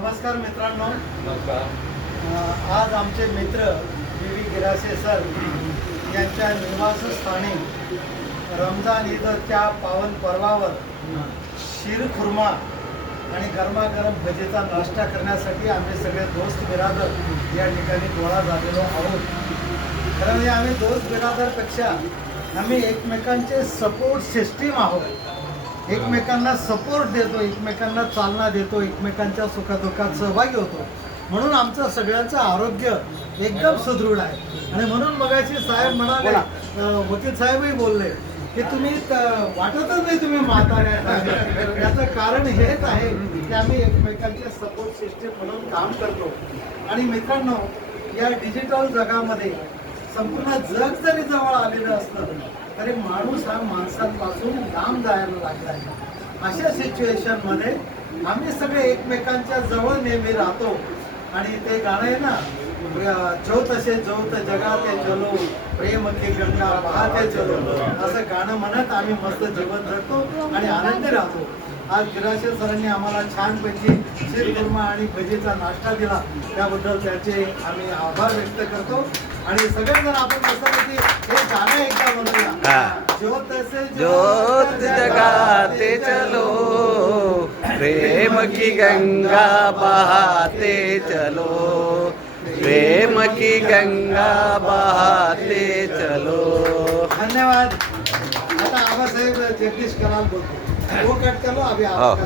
नमस्कार मित्रांनो. नमस्कार. आज आमचे मित्र बी गिरासे सर यांच्या निवासस्थानी रमजान ईदच्या पावन पर्वावर शीर खुर्मा आणि गरमागरम भजीचा नाश्ता करण्यासाठी आम्ही सगळे दोस्त बिरादर या ठिकाणी गोळा झालेलो आहोत. खरं म्हणजे आम्ही दोस्त बिरादरपेक्षा आम्ही एकमेकांचे सपोर्ट सिस्टीम आहोत. एकमेकांना सपोर्ट देतो, एकमेकांना चालना देतो, एकमेकांच्या सुखदुःखात सहभागी होतो. म्हणून आमचं सगळ्यांचं आरोग्य एकदम सुदृढ आहे. आणि म्हणून मगाशी साहेब म्हणाले, वकील साहेबही बोलले की तुम्ही वाटतच नाही तुम्ही म्हातारे आहेत. याचं कारण हेच आहे की आम्ही एकमेकांचे सपोर्ट सिस्टीम म्हणून काम करतो. आणि मित्रांनो, या डिजिटल जगामध्ये संपूर्ण जग जरी जवळ आलेलं असलं तरी माणूस हा माणसांपासून लांब जायला लागला आहे. अशा सिच्युएशनमध्ये आम्ही सगळे एकमेकांच्या जवळ नेहमी राहतो. आणि ते गाणं आहे ना, जो तसे जोत जगाते चलो, प्रेम की गंगा वाहते चलो, असं गाणं म्हणत आम्ही मस्त जीवन जगतो आणि आनंदी राहतो. आज गिराशे सरांनी आम्हाला छानपैकी शीर खुर्मा आणि भजीचा नाश्ता दिला, त्याबद्दल त्याचे आम्ही आभार व्यक्त करतो. आणि सगळेजण आपण मस्तपैकी हे गाणं एकदा म्हणूया. ज्योत जगाते चलो, प्रेम की गंगा बहाते चलो, प्रेम की गंगा बहाते चलो. धन्यवाद. आता आबासाहेब जगदीश कराल बोलतो. वो कट करो अभी आप.